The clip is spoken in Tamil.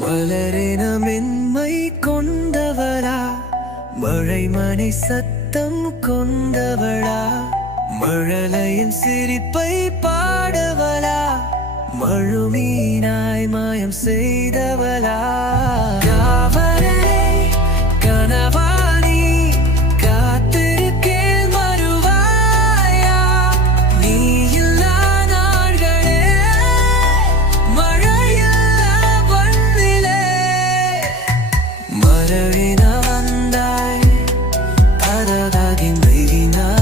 மலரின மென்மை கொண்டவளா, மழை மனை சத்தம் கொண்டவளா, மழலையின் சிரிப்பை பாடவளா, மழுமீனாய் மாயம் செய்தவளா. யாவரே கனவாணி காத்திருக்கேன் மறுவாயா, நீ இல்லா நாள்களே மழையில்லா வண்ணிலே. மரவின வந்தாய் அதகாகி நான்